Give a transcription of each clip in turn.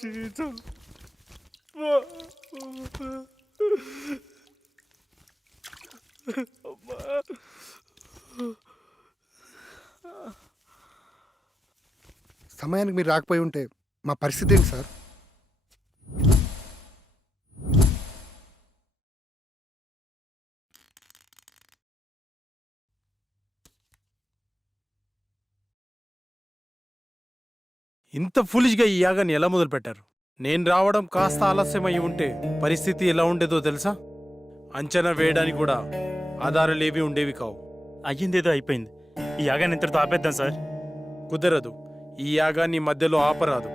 జీవితం సమయానికి మీరు రాకపోయి ఉంటే మా పరిస్థితి ఏంటి సార్? ఇంత ఫులిష్గా ఈ యాగాన్ని ఎలా మొదలు పెట్టారు? నేను రావడం కాస్త ఆలస్యమై ఉంటే పరిస్థితి ఎలా ఉండేదో తెలుసా? అంచనా వేయడానికి కూడా ఆధారాలేవి ఉండేవి కావు. అయ్యిందేదో అయిపోయింది. ఈ యాగాన్ని ఇంతటితో ఆపేద్దాం సార్. కుదరదు. ఈ యాగాన్ని మధ్యలో ఆపరాదు.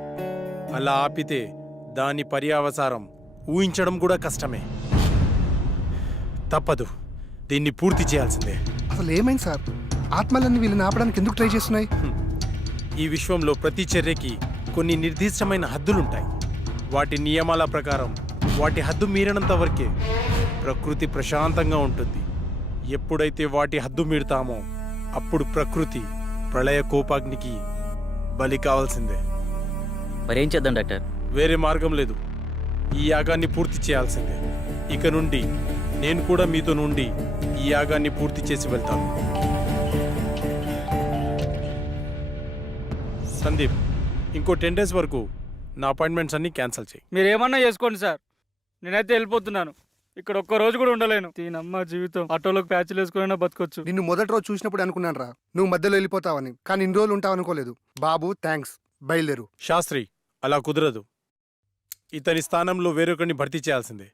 అలా ఆపితే దాని పర్యావసారం ఊహించడం కూడా కష్టమే. తప్పదు, దీన్ని పూర్తి చేయాల్సిందే. అసలు ఏమైంది సార్? ఆత్మలన్నీ వీళ్ళని ఆపడానికి ఎందుకు ట్రై చేస్తున్నాయి? ఈ విశ్వంలో ప్రతి చర్యకి కొన్ని నిర్దిష్టమైన హద్దులుంటాయి. వాటి నియమాల ప్రకారం వాటి హద్దు మీరినంత వరకే ప్రకృతి ప్రశాంతంగా ఉంటుంది. ఎప్పుడైతే వాటి హద్దు మీరుతామో అప్పుడు ప్రకృతి ప్రళయ కోపాగ్నికి బలి కావాల్సిందే. మరేం చేద్దాం డాక్టర్? వేరే మార్గం లేదు. ఈ యాగాన్ని పూర్తి చేయాల్సిందే. ఇక నుండి నేను కూడా మీతో నుండి ఈ యాగాన్ని పూర్తి చేసి వెళ్తాను. సందీప్, ఇంకో 10 days వరకు నా అపాయింట్మెంట్స్ అన్ని క్యాన్సిల్ చేయి. మీరేమన్నా చేసుకోండి సార్, నేనైతే వెళ్ళిపోతున్నాను. ఇక్కడ ఒక్క రోజు కూడా ఉండలేను. దీనమ్మ జీవితం. ఆటోలోకి ప్యాచ్లు వేసుకున్నా బతకొచ్చు. నిన్ను మొదటి రోజు చూసినప్పుడు అనుకున్నాను రా నువ్వు మధ్యలో వెళ్ళిపోతావని, కానీ ఇన్ని రోజులు ఉంటావు అనుకోలేదు. బాబు థ్యాంక్స్, బయలుదేరు. శాస్త్రి, అలా కుదరదు. ఇతని స్థానంలో వేరొకరిని భర్తీ చేయాల్సిందే.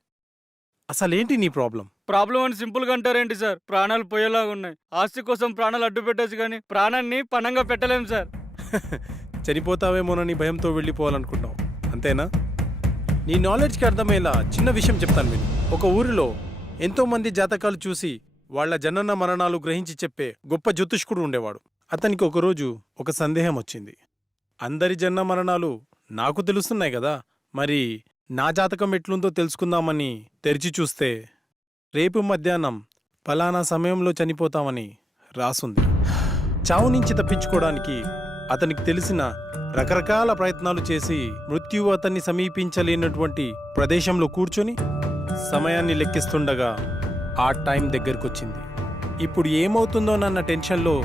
అసలేంటి నీ ప్రాబ్లం? ప్రాబ్లం అని సింపుల్ గా అంటారేంటి సార్? ప్రాణాలు పోయేలాగా ఉన్నాయి. ఆస్తి కోసం ప్రాణాలు అడ్డు పెట్టచ్చు కానీ ప్రాణాన్ని పణంగా పెట్టలేం సార్. చనిపోతావేమోనని భయంతో వెళ్ళిపోవాలనుకుంటావు, అంతేనా? నీ నాలెడ్జ్కి అర్థమయ్యేలా చిన్న విషయం చెప్తాను విను. ఒక ఊరిలో ఎంతోమంది జాతకాలు చూసి వాళ్ల జనన మరణాలు గ్రహించి చెప్పే గొప్ప జ్యోతిష్కుడు ఉండేవాడు. అతనికి ఒకరోజు ఒక సందేహం వచ్చింది. అందరి జనన మరణాలు నాకు తెలుస్తున్నాయి కదా, మరి నా జాతకం ఎట్లుందో తెలుసుకుందామని తెరిచి చూస్తే రేపు మధ్యాహ్నం ఫలానా సమయంలో చనిపోతామని రాసుంది. చావు నుంచి తప్పించుకోవడానికి అతనికి తెలిసిన రకరకాల ప్రయత్నాలు చేసి మృత్యువు అతన్ని సమీపించలేనటువంటి ప్రదేశంలో కూర్చొని సమయాన్ని లెక్కిస్తుండగా ఆ టైం దగ్గరకొచ్చింది. ఇప్పుడు ఏమవుతుందోనన్న టెన్షన్లో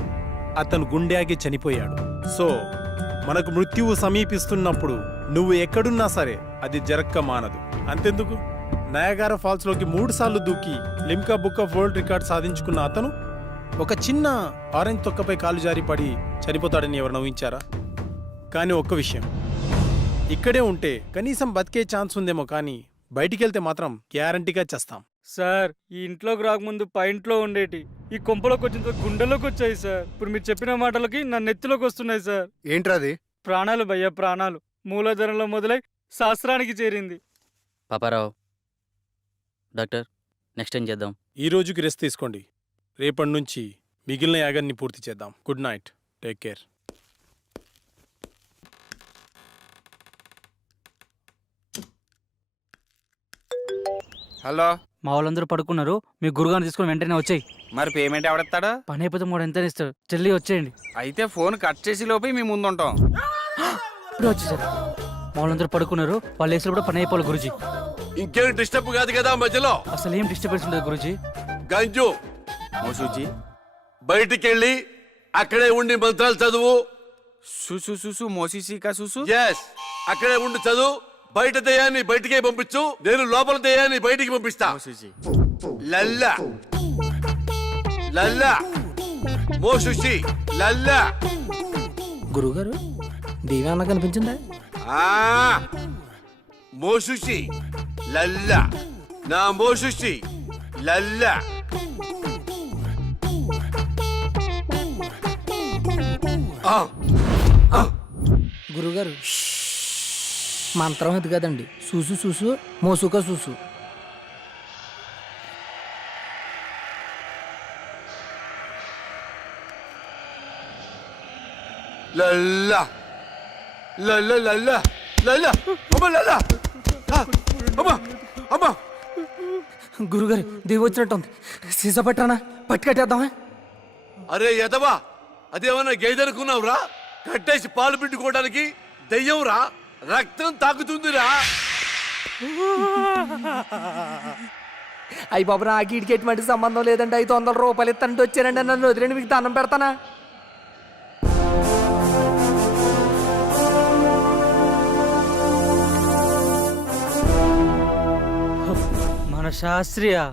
అతను గుండె చనిపోయాడు. సో మనకు మృత్యువు సమీపిస్తున్నప్పుడు నువ్వు ఎక్కడున్నా సరే అది జరక్క మానదు. అంతెందుకు, నయాగారా ఫాల్స్లోకి 3 సార్లు దూకి Limca book of world record సాధించుకున్న అతను ఒక చిన్న ఆరెంజ్ తొక్కపై కాలు జారి పడి చనిపోతాడని ఎవరు ఊహించారా? కానీ ఒక్క విషయం, ఇక్కడే ఉంటే కనీసం బతికే ఛాన్స్ ఉందేమో, కానీ బయటికెళ్తే మాత్రం గ్యారంటీగా చేస్తాం. సార్, ఈ ఇంట్లోకి రాకముందు పై ఇంట్లో ఉండేటి ఈ కొంపలోకి వచ్చిన గుండెలోకి వచ్చాయి సార్. ఇప్పుడు మీరు చెప్పిన మాటలకి నా నెత్తిలోకి వస్తున్నాయి సార్. ఏంట్రాది? ప్రాణాలు భయ్య, ప్రాణాలు. మూలధనంలో మొదలై శాస్త్రానికి చేరింది. పాపారావు, డాక్టర్ నెక్స్ట్ ఏం చేద్దాం? ఈ రోజుకి రెస్ట్ తీసుకోండి. రేపటి నుంచి మిగిలిన యాగాన్ని పూర్తి చేద్దాం. Good night, take care. Hello, మా వాళ్ళందరూ పడుకున్నారు. మీ గురుగారిని తీసుకుని వెంటనే వచ్చాయి. మరి పేమెంట్ ఎవడెత్తాడు? పని అయిపోతే 3 ఎంత ఇస్తారు? జల్దీ వచ్చేయండి. అయితే ఫోన్ కట్ చేసి లోపే మీ ముందు ఉంటాం. ఇప్పుడు వచ్చేసారు. మా వాళ్ళందరూ పడుకున్నారు. వాళ్ళ వేసులు కూడా పని అయిపోవాలి గురుజీ. ఇంకేం డిస్టర్బ్ కాదు కదా మధ్యలో? అసలు ఏం డిస్టర్బెన్స్ ఉండదు గురుజీ. గంజు, మోసూజీ, బయటికెళ్ళి అక్కడే ఉండి మంత్రాలు చదువు. సుసు సుసు మోసీసీకా సుసు. ఎస్, అక్కడే ఉండి చదువు. బయట దయ్యాన్ని బయటికే పంపించు, నేను లోపల దయ్యాన్ని బయటికి పంపిస్తా. మోసూజీ, లల్లా లల్లా మోసుషి లల్లా. గురుగారు దివ్యాంగ కనిపించిందా? మోసుషి లల్లా, నా మోసుషి లల్లా. గురుగారు మంత్రం అది కదండి. చూసు చూసు మోసుక చూసు. లల్లా లల్లా లల్లా లల్లా. అమ్మ లల్లా, అమ్మ అమ్మ. గురుగారు దేవి వచ్చినట్టుంది. సీసా పట్టానా? పట్టుకట్టేద్దామా? అరే ఎదవా, అదేమన్నా గేదెనుకున్నావురా? కట్టేసి పాలు పిండుకోవడానికి దెయ్యం రా, రక్తం తాకుతుందిరా. అయ్యి బాబు నాకు వీడికి ఎటువంటి సంబంధం లేదండి. 500 రూపాయలు ఇస్తానంటే వచ్చానండి. నన్ను వదిలేండి, మీకు దండం పెడతానా? మన శాస్త్రియా?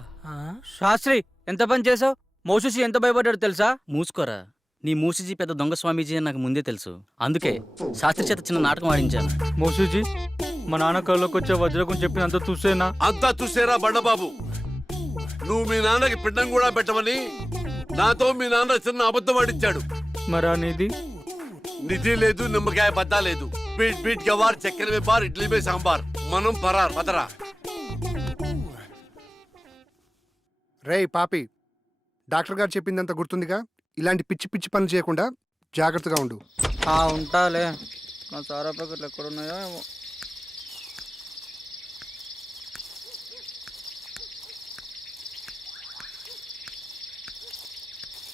శాస్త్రి ఎంత పని చేసావు? మోసూసి ఎంత భయపడ్డాడు తెలుసా? మూసుకోరా, నీ మూసిజీ పెద్ద దొంగ స్వామీజీ అని నాకు ముందే తెలుసు. అందుకే శాస్త్రి చేత చిన్న నాటకం ఆడించాను. మోసూజీ, మా నాన్న కళ్ళకి వచ్చే వజ్రకం చెప్పినంత చూసేనా? అంతా చూసేరా బండబాబు. నువ్వు మీ నాన్నకి పిండం కూడా పెట్టమని నాతో మీ నాన్న చిన్న అబద్ధం ఆడించాడు. మరా నిధి? నిధి లేదు, నిమ్మకాయ బద్దా లేదు. బీట్ బీట్ గవార్, చక్కెర మే బార్, ఇడ్లీ మే సాంబార్. మనం పరార్ పదరా. రేయ్ పాపి, డాక్టర్ గారు చెప్పిందంత గుర్తుందిగా? ఇలాంటి పిచ్చి పిచ్చి పనులు చేయకుండా జాగ్రత్తగా ఉండు. ఉంటాలే. నా సారా ప్యాకెట్లు ఎక్కడున్నాయో ఏమో.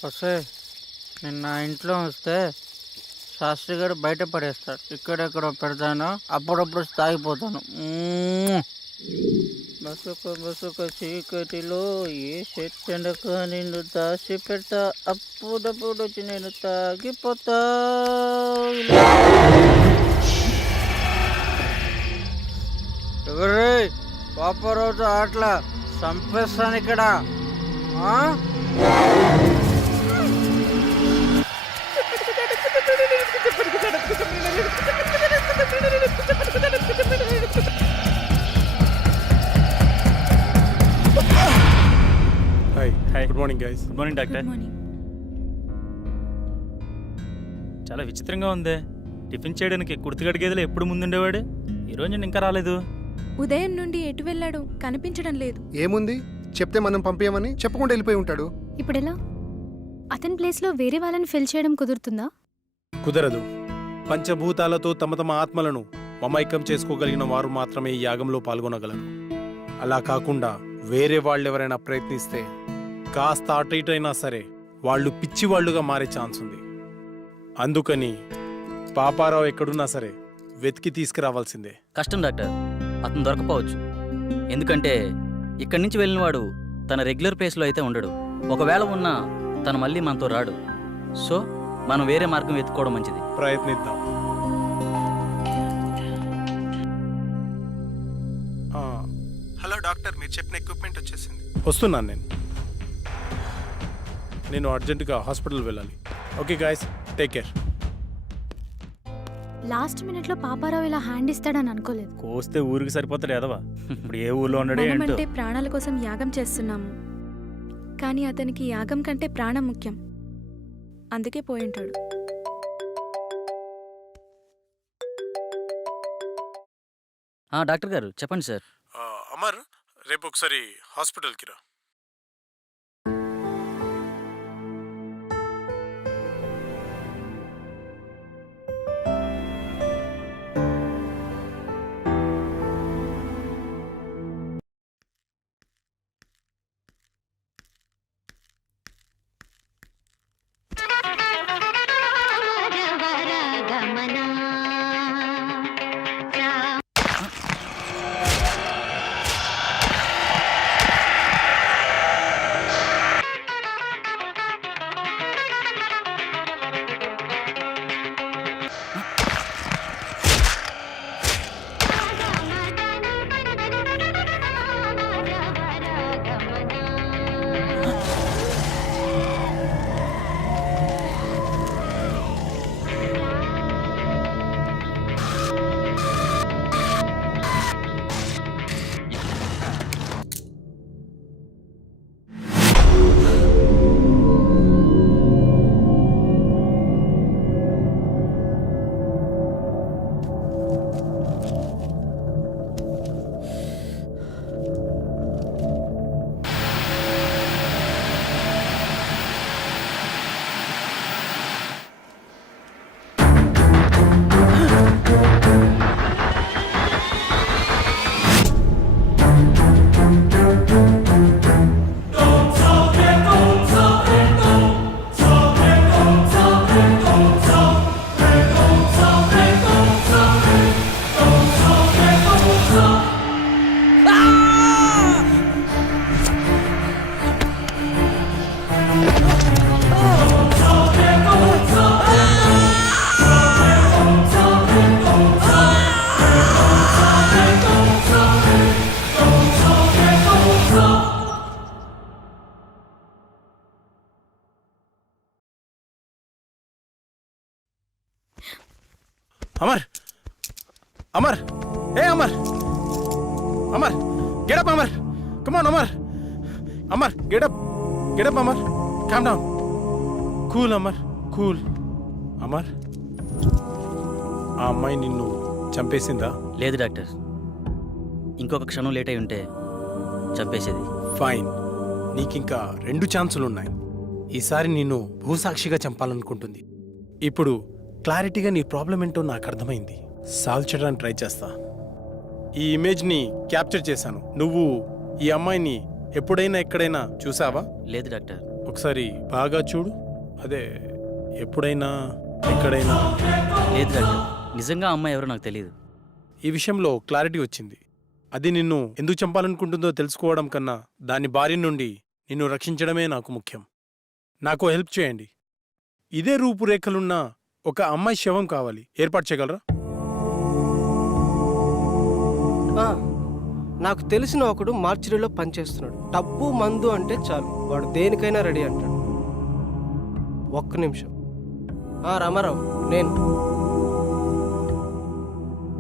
వస్తే నేను నా ఇంట్లో వస్తే శాస్త్రి గారు బయట పడేస్తాడు. ఇక్కడెక్కడో పెడతాను, అప్పుడప్పుడు తాగిపోతాను. బసుక చీకటిలో ఏ చెట్టెనక నిన్ను దాచి పెట్టా, అప్పుడప్పుడు వచ్చి నేను తాగిపోతా. ఎవరే పాపరోజు ఆటలా చంపేస్తాను ఇక్కడ. Hi. Hi. Good morning guys. Good morning doctor. చాలా విచిత్రంగా ఉంది. టిఫిన్ చేయడానికి కుర్తిగడిగేదిలో ఎప్పుడు ముందుండేవాడు, ఈరోజు నేను ఇంకా రాలేదు. ఉదయం నుండి ఎటు వెళ్ళాడు కనిపించడం లేదు. ఏముంది, చెప్తే మనం పంపించమని చెప్పకుండా వెళ్ళిపోయి ఉంటాడు. ఇప్పుడెలా? అతని ప్లేస్లో వేరే వాళ్ళని ఫిల్ చేయడం కుదురుతుందా? కుదరదు. పంచభూతాలతో తమ తమ ఆత్మలను మమైకం చేసుకోగలిగిన వారు మాత్రమే ఈ యాగంలో పాల్గొనగలరు. అలా కాకుండా వేరే వాళ్ళెవరైనా ప్రయత్నిస్తే కాస్త అటు ఇటు అయినా సరే వాళ్ళు పిచ్చివాళ్లుగా మారే ఛాన్స్ ఉంది. అందుకని పాపారావు ఎక్కడున్నా సరే వెతికి తీసుకురావాల్సిందే. కష్టం డాక్టర్, అతను దొరకపోవచ్చు. ఎందుకంటే ఇక్కడి నుంచి వెళ్ళిన వాడు తన రెగ్యులర్ ప్లేస్లో అయితే ఉండడు. ఒకవేళ ఉన్నా తను మళ్ళీ మనతో రాడు. సో మనం వేరే మార్గం వెతుక్కోవడం మంచిది. ప్రయత్నిద్దాం. హలో డాక్టర్, మీరు చెప్పిన ఎక్విప్మెంట్ వచ్చేసింది. వస్తున్నాను నేను అర్జెంటుగా హాస్పిటల్ వెళ్ళాలి. Okay guys, take care. Last minute లో పాపారావు ఇలా హ్యాండ్ ఇస్తాడని అనుకోలేదు. కోస్తే ఊరికి సరిపోతాడు ఎదవా. ఇప్పుడు ఏ ఊర్లో ఉన్నాడే ఏంటో. మనమంటే ప్రాణాల కోసం యాగం చేస్తున్నాము, కానీ అతనికి యాగం కంటే ప్రాణం ముఖ్యం. అందుకే పోయింటాడు. డాక్టర్ గారు చెప్పండి సార్. అమర్, రేపు ఒకసారి హాస్పిటల్కి రా. అమర్ అమర్ ఏ Amar Amar get up Amar come on Amar Amar get up get up Amar calm down cool Amar cool Amar ఆ అమ్మాయి నిన్ను చంపేసిందా? లేదు డాక్టర్, ఇంకొక క్షణం లేట్ అయి ఉంటే చంపేసేది. ఫైన్, నీకింకా 2 ఛాన్సులున్నాయి. ఈసారి నిన్ను భూసాక్షిగా చంపాలనుకుంటుంది. ఇప్పుడు క్లారిటీగా నీ ప్రాబ్లం ఏంటో నాకు అర్థమైంది. సాల్వ్ చేయడానికి ట్రై చేస్తా. ఈ ఇమేజ్ని క్యాప్చర్ చేశాను. నువ్వు ఈ అమ్మాయిని ఎప్పుడైనా ఎక్కడైనా చూసావా? లేదు డాక్టర్. ఒకసారి బాగా చూడు. అదే ఎప్పుడైనా ఎక్కడైనా. లేదు డాక్టర్, నిజంగా అమ్మాయి ఎవరో నాకు తెలియదు. ఈ విషయంలో క్లారిటీ వచ్చింది. అది నిన్ను ఎందుకు చంపాలనుకుంటుందో తెలుసుకోవడం కన్నా దాని బారి నుండి నిన్ను రక్షించడమే నాకు ముఖ్యం. నాకు హెల్ప్ చేయండి. ఇదే రూపురేఖలున్న ఒక అమ్మాయి శవం కావాలి. ఏర్పాటు చేయగలరా? నాకు తెలిసిన ఒకడు మార్చిరీలో పనిచేస్తున్నాడు. డబ్బు మందు అంటే చాలు, వాడు దేనికైనా రెడీ అంటాడు. ఒక్క నిమిషం. రామారావు, నేను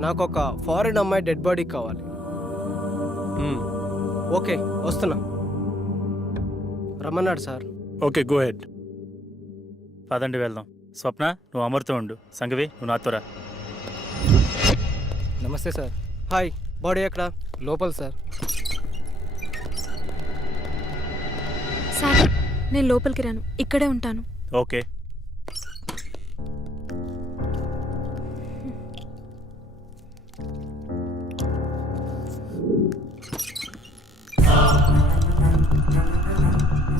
నాకు ఒక ఫారిన్ అమ్మాయి డెడ్ బాడీ కావాలి. ఓకే, వస్తున్నా. రమ్మన్నాడు సార్. Okay, go head. పదండి వెళ్దాం. స్వప్న, నువ్వు అమర్తో ఉండు. సంగవి, నువ్వు నాతో రా. నమస్తే సార్. హాయ్, బాడీ ఎక్కడ? లోపల సార్. సార్, నేను లోపలికి రాను, ఇక్కడే ఉంటాను. ఓకే.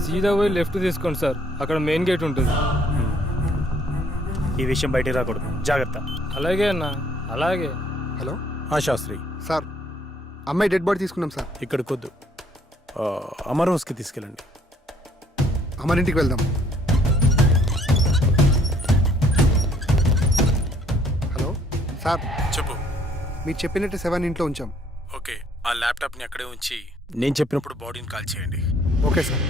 సీదా పోయి లెఫ్ట్ తీసుకోండి సార్, అక్కడ మెయిన్ గేట్ ఉంటుంది. ఈ విషయం బయటికి రాకూడదు, జాగ్రత్త. అలాగే అన్న, అలాగే. హలో శాస్త్రి సార్, అమ్మాయి డెడ్ బాడీ తీసుకున్నాం సార్. ఇక్కడికొద్దు, అమర్ హౌస్కి తీసుకెళ్ళండి. అమరింటికి వెళ్దాం. హలో సార్, చెప్పు. మీరు చెప్పినట్టు 7 ఇంట్లో ఉంచాం. ఓకే, ఆ ల్యాప్టాప్ని అక్కడే ఉంచి నేను చెప్పినప్పుడు బాడీని కాల్ చేయండి. Okay sir.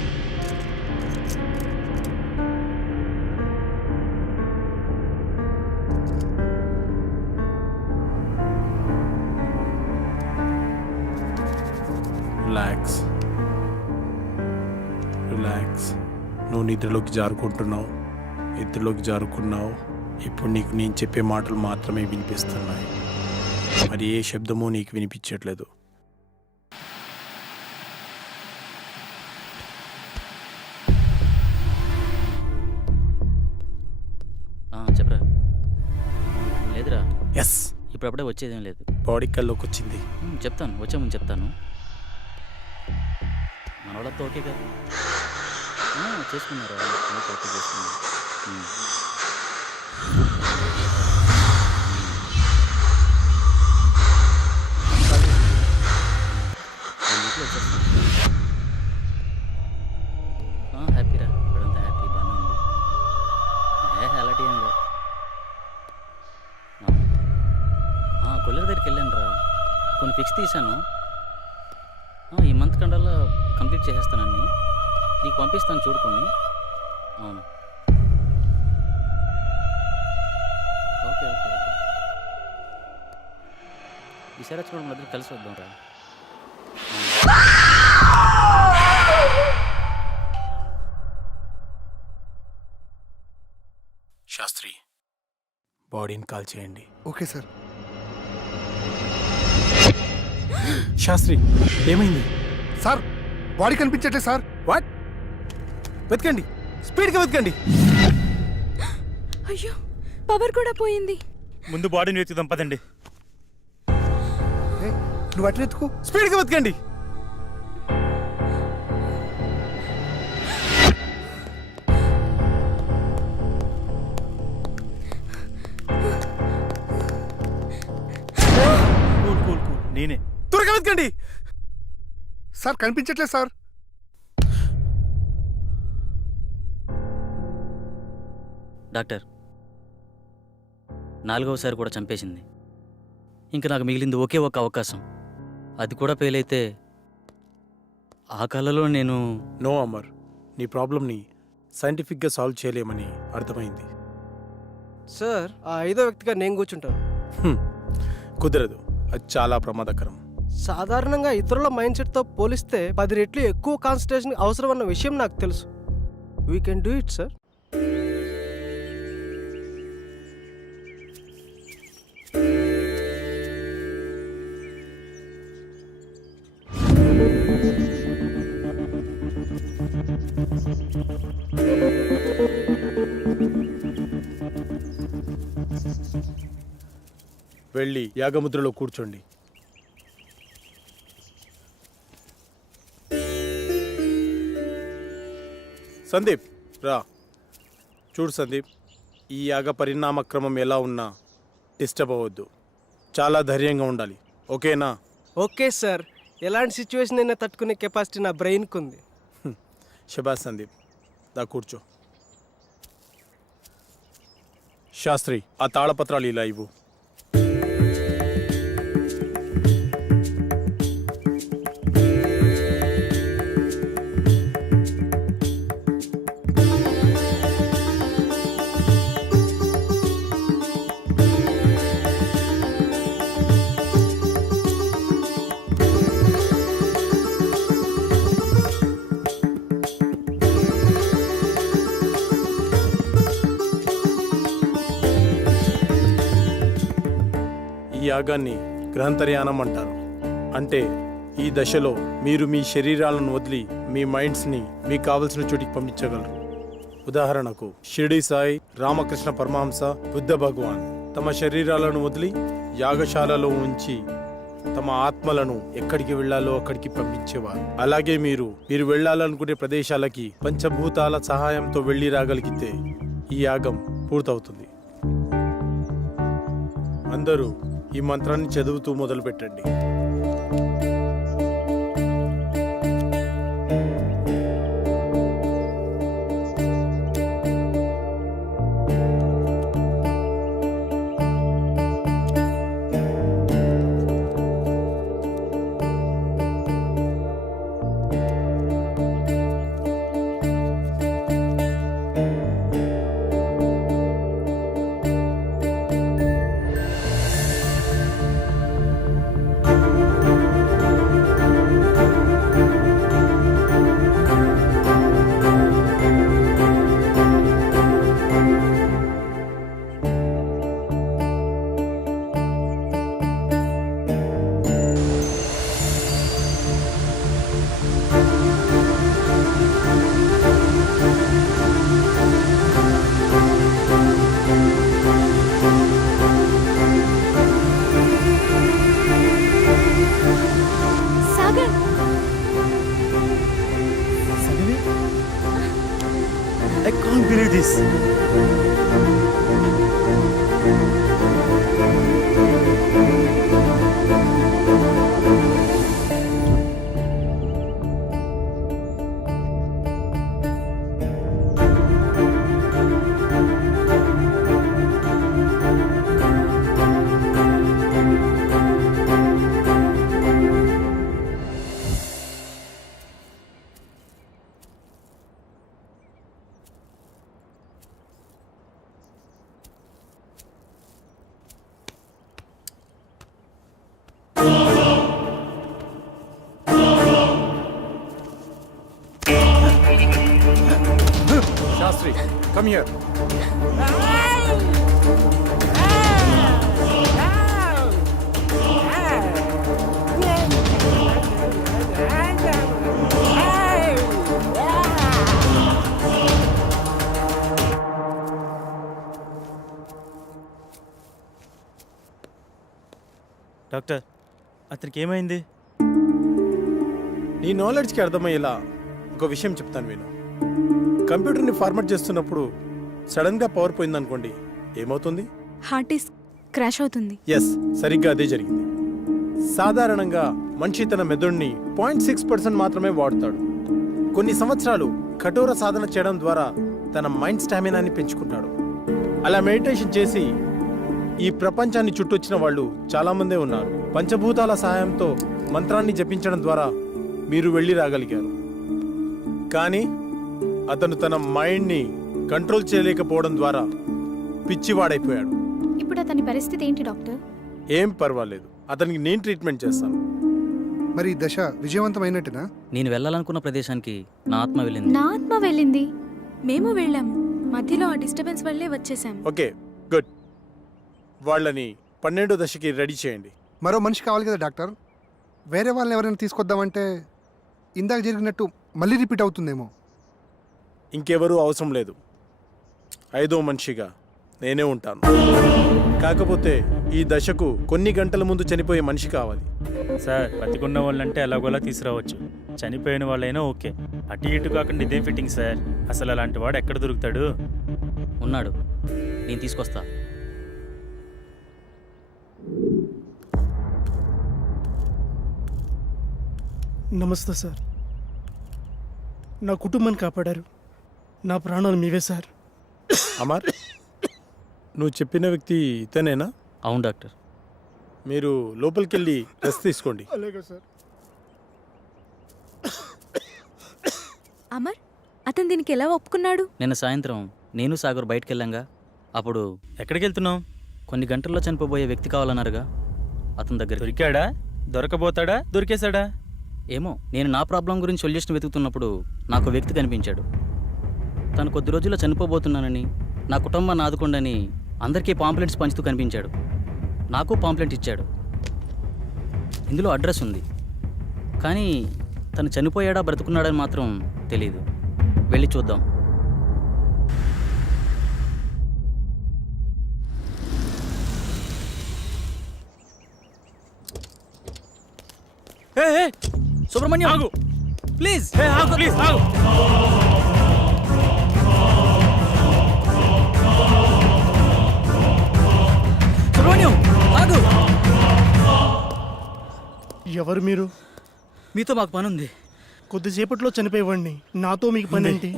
Relax relax. నువ్వు నిద్రలోకి జారుకుంటున్నావు, నిద్రలోకి జారుకున్నావు. ఇప్పుడు నీకు నేను చెప్పే మాటలు మాత్రమే వినిపిస్తున్నాయి, మరి ఏ శబ్దమూ నీకు వినిపించట్లేదు. చెప్పరా. లేదురా, ఎస్, ఇప్పుడప్పుడే వచ్చేదేం లేదు. బాడీ కల్లోకి వచ్చింది. చెప్తాను, వచ్చే ముందు చెప్తాను. మన వాళ్ళతో ఓకే కదా? చేసుకున్నారా? ఓకే, చేసుకున్నారు. హ్యాపీరా, ఇక్కడంతా హ్యాపీ, బాగానే ఉంది. అలాంటి ఏం లేదు. కొల్లెర దగ్గరికి వెళ్ళాను రా, కొన్ని ఫిక్స్ తీశాను. ఈ మంత్ కండల్లో కంప్లీట్ చేసేస్తానని నీకు పంపిస్తాను, చూడుకొని. అవును, ఓకే ఓకే ఓకే. ఈసారి వచ్చినప్పుడు మధ్య కలిసి వద్దాం రా. శాస్త్రి, బాడీని కాల్ చేయండి. Okay sir. శాస్త్రి, ఏమైంది సార్? బాడీ కనిపించట్లేదు సార్. వాట్? వెతకండి, స్పీడ్గా వెతకండి. అయ్యో, పవర్ కూడా పోయింది. ముందు బాడీని వెతుకుదాం, పదండి. నువ్వు అట్లా ఎత్తుకో. స్పీడ్గా వెతకండి. కూల్ కూల్ కూల్, నేనే. త్వరగా వెతకండి. సార్ కనిపించట్లేదు సార్. డాక్టర్, 4వసారి కూడా చంపేసింది. ఇంకా నాకు మిగిలింది ఒకే ఒక అవకాశం. అది కూడా ఫెయిల్ అయితే ఆ కళలో నేను... నో అమర్, నీ ప్రాబ్లంని సైంటిఫిక్గా సాల్వ్ చేయలేమని అర్థమైంది. సార్, ఆ 5వ వ్యక్తిగా నేను కూర్చుంటాను. కుదరదు, అది చాలా ప్రమాదకరం. సాధారణంగా ఇతరుల మైండ్ సెట్తో పోలిస్తే 10 రెట్లు ఎక్కువ కాన్సన్ట్రేషన్ అవసరం అన్న విషయం నాకు తెలుసు. We can do it sir. వెళ్ళి యాగముద్రలో కూర్చోండి. సందీప్ రా. చూడు సందీప్, ఈ యాగ పరిణామ క్రమం ఎలా ఉన్నా డిస్టర్బ్ అవ్వద్దు. చాలా ధైర్యంగా ఉండాలి, ఓకేనా? Okay sir. ఎలాంటి సిచ్యువేషన్ అయినా తట్టుకునే కెపాసిటీ నా బ్రెయిన్కి ఉంది. శబాష్ సందీప్, దా కూర్చో. శాస్త్రి, ఆ తాళపత్రాలు ఇలా ఇవ్వు. ఈ యాగాన్ని గ్రహంతర్యానం అంటారు. అంటే ఈ దశలో మీరు మీ శరీరాలను వదిలి మీ మైండ్స్ని మీకు కావలసిన చోటికి పంపించగలరు. ఉదాహరణకు షిరిడి సాయి, రామకృష్ణ పరమహంస, బుద్ధ భగవాన్ తమ శరీరాలను వదిలి యాగశాలలో ఉంచి తమ ఆత్మలను ఎక్కడికి వెళ్లాలో అక్కడికి పంపించేవారు. అలాగే మీరు వెళ్లాలనుకునే ప్రదేశాలకి పంచభూతాల సహాయంతో వెళ్లి రాగలిగితే ఈ యాగం పూర్తవుతుంది. అందరూ ఈ మంత్రాన్ని చదువుతూ మొదలు పెట్టండి. Sagar, I can't believe this. Shastri, come here. Doctor, అతనికి ఏమైంది? నీ నాలెడ్జ్కి అర్థమయ్యేలా ఒక విషయం చెప్తాను విను. కంప్యూటర్ని ఫార్మాట్ చేస్తున్నప్పుడు సడన్గా పవర్ పోయిందనుకోండి, ఏమవుతుంది? హార్ట్ డిస్క్ క్రాష్ అవుతుంది. ఎస్, సరిగ్గా అదే జరిగింది. సాధారణంగా మనిషి తన మెదడుని 0.6% మాత్రమే వాడతాడు. కొన్ని సంవత్సరాలు కఠోర సాధన చేయడం ద్వారా తన మైండ్ స్టామినాని పెంచుకుంటాడు. అలా మెడిటేషన్ చేసి ఈ ప్రపంచాన్ని చుట్టొచ్చిన వాళ్ళు చాలామందే ఉన్నారు. పంచభూతాల సహాయంతో మంత్రాన్ని జపించడం ద్వారా మీరు వెళ్ళి రాగలిగారు. కానీ అతను తన మైండ్ని కంట్రోల్ చేయలేకపోవడం ద్వారా పిచ్చివాడైపోయాడు. ఇప్పుడు అతని పరిస్థితి ఏంటి డాక్టర్? ఏం పర్వాలేదు, అతనికి నేను ట్రీట్మెంట్ చేస్తాను. మరి ఈ దశ విజయవంతమైనట్టునా? నేను వెళ్ళాలనుకున్న ప్రదేశానికి నా ఆత్మ వెళ్ళింది. నా ఆత్మ వెళ్ళింది. మేము వెళ్ళాము, మధ్యలో ఆ డిస్టర్బెన్స్ వల్లే వచ్చేసాం. Okay, good. వాళ్ళని 12వ దశకి రెడీ చేయండి. మరో మనిషి కావాలి కదా డాక్టర్. వేరే వాళ్ళని ఎవరైనా తీసుకొద్దామంటే ఇందాక జరిగినట్టు మళ్ళీ రిపీట్ అవుతుందేమో. ఇంకెవరూ అవసరం లేదు. 5వ మనిషిగా నేనే ఉంటాను. కాకపోతే ఈ దశకు కొన్ని గంటల ముందు చనిపోయే మనిషి కావాలి. సార్, బతికున్న వాళ్ళంటే ఎలాగోలా తీసుకురావచ్చు, చనిపోయిన వాళ్ళైనా ఓకే. అటు ఇటు కాకుండా ఇదేం ఫిట్టింగ్ సార్? అసలు అలాంటి వాడు ఎక్కడ దొరుకుతాడు? ఉన్నాడు, నేను తీసుకొస్తా. నమస్తే సార్. నా కుటుంబాన్ని కాపాడారు. నా ప్రాణాలు మీవే సార్. అమర్, నువ్వు చెప్పిన వ్యక్తి ఇతనేనా? అవును డాక్టర్. మీరు లోపలికి వెళ్ళి రెస్ట్ తీసుకోండి. అలాగే సార్. అమర్, అతను దీనికి ఎలా ఒప్పుకున్నాడు? నిన్న సాయంత్రం నేను సాగర్ బయటికి వెళ్ళాంగా. అప్పుడు ఎక్కడికి వెళ్తున్నావు? కొన్ని గంటల్లో చనిపోబోయే వ్యక్తి కావాలన్నారుగా, అతని దగ్గర. దొరికాడా? దొరకబోతాడా? దొరికేశాడా? ఏమో, నేను నా ప్రాబ్లం గురించి సొల్యూషన్ వెతుకుతున్నప్పుడు నాకు వ్యక్తి కనిపించాడు. తను కొద్ది రోజుల్లో చనిపోబోతున్నానని, నా కుటుంబాన్ని ఆదుకోండని అందరికీ పాంప్లెంట్స్ పంచుతూ కనిపించాడు. నాకు పాంప్లెంట్ ఇచ్చాడు. ఇందులో అడ్రస్ ఉంది, కానీ తను చనిపోయాడా బ్రతుకున్నాడని మాత్రం తెలీదు. వెళ్ళి చూద్దాం. సుబ్రహ్మణ్యం, ఆగు ప్లీజ్. ఆగు ప్లీజ్, ఆగు. సుబ్రహ్మణ్యం, ఆగు. ఎవరు మీరు? మీతో మాకు పని ఉంది. కొద్దిసేపట్లో చనిపోయేవాడిని. నాతో మీకు పని ఏంటి?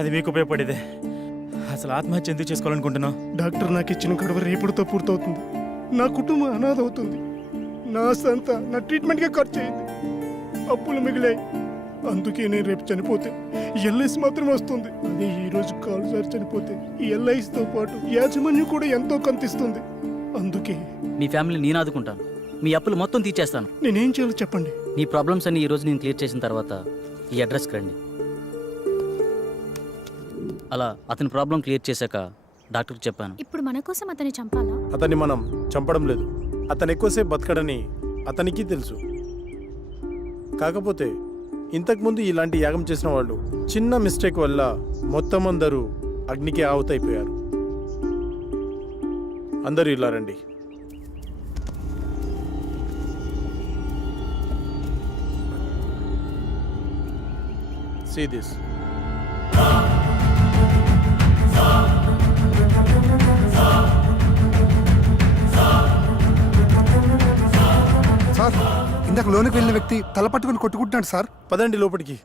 అది మీకు ఉపయోగపడేదే. అసలు ఆత్మహత్య ఎందుకు చేసుకోవాలనుకుంటున్నావు? డాక్టర్ నాకు ఇచ్చిన గడువు రేపుడుతో పూర్తవుతుంది. నా కుటుంబం అనాథ అవుతుంది. నా ఆస్తి నా ట్రీట్మెంట్గా ఖర్చు అయింది. అప్పులు మిగిలాయి. అందుకే నేను రేపు చనిపోతే ఎల్ఐసి మాత్రం వస్తుంది. అదే ఈ రోజు కాలుసారి చనిపోతే ఈ ఎల్ఐసితో పాటు యాజమాన్యం కూడా ఎంతో కంతిస్తుంది. అందుకే మీ ఫ్యామిలీ నేను ఆదుకుంటాను. మీ అప్పులు మొత్తం తీర్చేస్తాను. నేనేం చేయాలో చెప్పండి. నీ ప్రాబ్లమ్స్ అన్ని ఈ రోజు నేను క్లియర్ చేసిన తర్వాత ఈ అడ్రస్కి రండి. అలా అతని ప్రాబ్లం క్లియర్ చేశాక డాక్టర్కి చెప్పాను. ఇప్పుడు మన కోసం అతన్ని చంపాలా? అతన్ని మనం చంపడం లేదు. అతను ఎక్కువసేపు బతకడని అతనికి తెలుసు. కాకపోతే ఇంతకుముందు ఇలాంటి యాగం చేసిన వాళ్ళు చిన్న మిస్టేక్ వల్ల మొత్తం అందరూ అగ్నికి ఆహుతైపోయారు. అందరూ ఇలా రండి. See this. సార్, ఇందాక లోనికి వెళ్ళిన వ్యక్తి తల పట్టుకుని కొట్టుకుంటున్నాడు సార్. పదండి లోపలికి.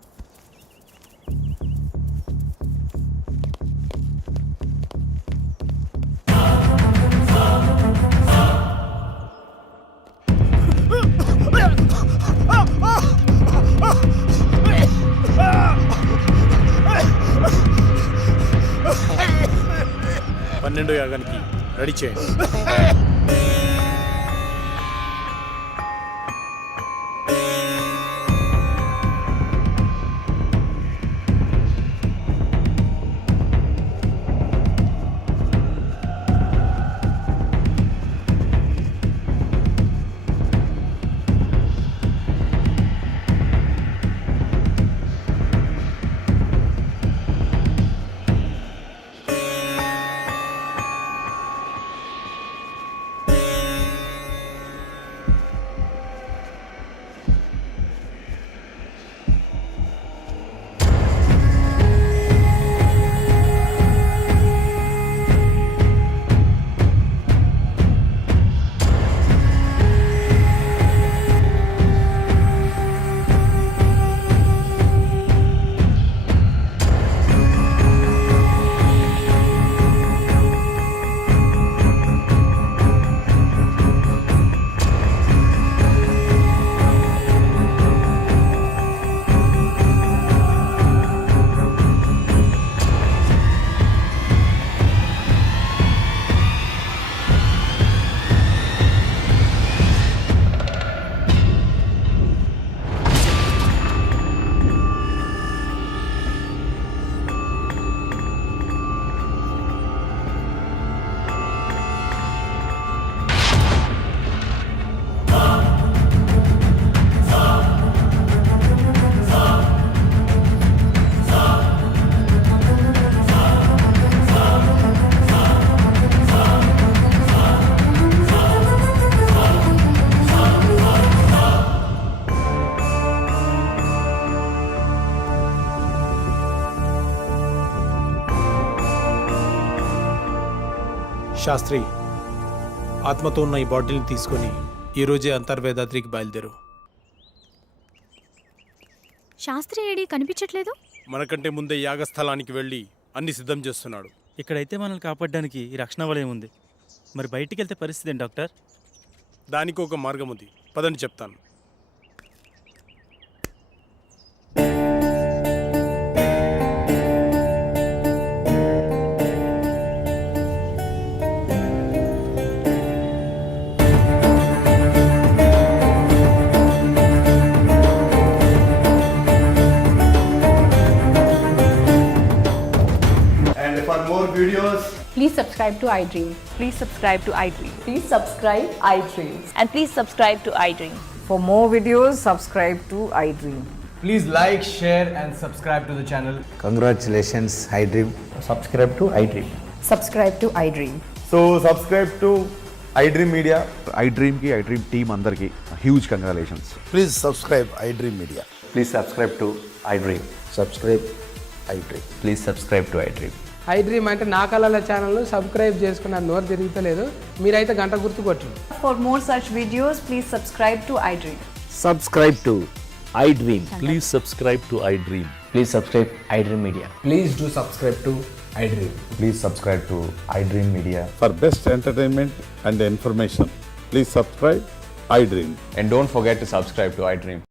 పన్నెండో యాగానికి రెడీ చేయండి. శాస్త్రి, ఆత్మతో ఉన్న ఈ బాటిల్ని తీసుకొని ఈరోజే అంతర్వేదాద్రికి బయలుదేరు. శాస్త్రి ఏడి కనిపించట్లేదు. మనకంటే ముందే యాగస్థలానికి వెళ్ళి అన్ని సిద్ధం చేస్తున్నాడు. ఇక్కడైతే మనల్ని కాపాడడానికి ఈ రక్షణ వలయం ఉంది. మరి బయటికి వెళ్తే పరిస్థితి ఏంటి డాక్టర్? దానికి ఒక మార్గం ఉంది, పదండి చెప్తాను. And for more videos, Please subscribe to iDream. Please subscribe to iDream. Please subscribe iDream. And please subscribe to iDream. For more videos, subscribe to iDream. please like, share, and subscribe to the channel. Congratulations, iDream. Subscribe to iDream. Subscribe to iDream. So, subscribe to iDream Media. iDream ki iDream team andarki huge congratulations. Please subscribe iDream Media. Please subscribe to iDream. Subscribe iDream. Please subscribe to iDream. iDream అంటే నా కళల channel subscribe చేసుకున్న నోరు తిరుగుతలేదు. మీరైతే గంట గుర్తు కొట్టండి. For more such videos, please subscribe to iDream. Subscribe to iDream. Please subscribe to iDream. Please subscribe iDream Media. Please do subscribe to iDream. Please subscribe to iDream Media. For best entertainment and information, please subscribe iDream. And don't forget to subscribe to iDream.